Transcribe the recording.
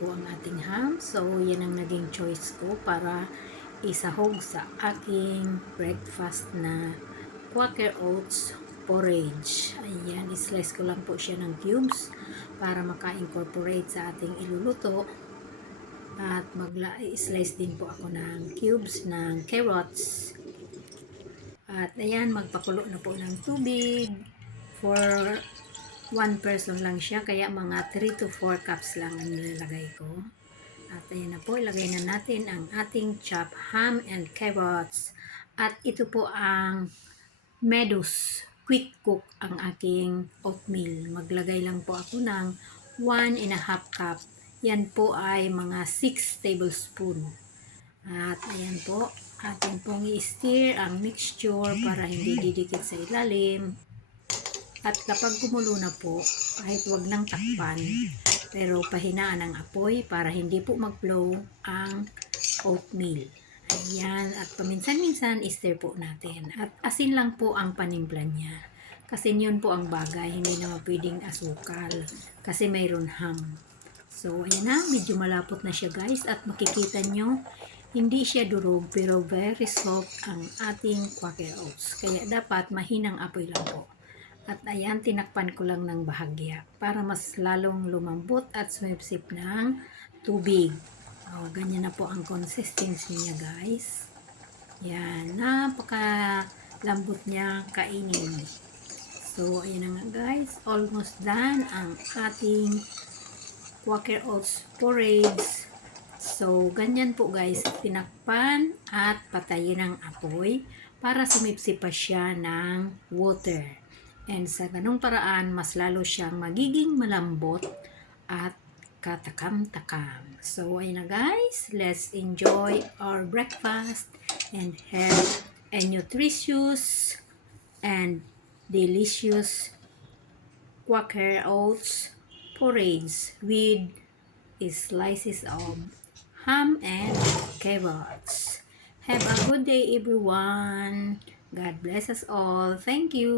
po ang ating ham. So, yan ang naging choice ko para isahog sa aking breakfast na Quaker Oats porridge. Ayan, islice ko lang po siya ng cubes para maka-incorporate sa ating iluluto. At mag-slice din po ako ng cubes ng carrots. At ayan, magpakulo na po ng tubig. For one person lang siya, kaya mga 3 to 4 cups lang ang nilalagay ko. At ayan na po, ilagay na natin ang ating chopped ham and carrots. At ito po ang Medus quick cook ang aking oatmeal. Maglagay lang po ako ng 1.5 cup. Yan po ay mga 6 tablespoon. At ayan po, atin pong i-stir ang mixture para hindi didikit sa ilalim. At kapag kumulo na po, kahit wag nang takpan, pero pahinaan ang apoy para hindi po mag-blow ang oatmeal. Ayan, at paminsan-minsan i-stir po natin. At asin lang po ang panimpla niya. Kasi yun po ang bagay, hindi naman pwedeng asukal. Kasi mayroon ham. So, ayan na, medyo malapot na siya guys. At makikita nyo, hindi siya durog pero very soft ang ating Quaker Oats. Kaya dapat mahinang apoy lang po. At ayan, tinakpan ko lang ng bahagya para mas lalong lumambot at sumipsip ng tubig. O, ganyan na po ang consistency niya guys. Yan, napaka lambot niya kainin. So, ayan na nga guys, almost done ang ating Quaker Oats porridge. So, ganyan po guys, tinakpan at patayin ang apoy para sumipsip pa siya ng water. And sa ganung paraan, mas lalo siyang magiging malambot at katakam-takam. So, ayun na guys, let's enjoy our breakfast and have a nutritious and delicious Quaker Oats porridge with slices of ham and carrots. Have a good day everyone. God bless us all. Thank you.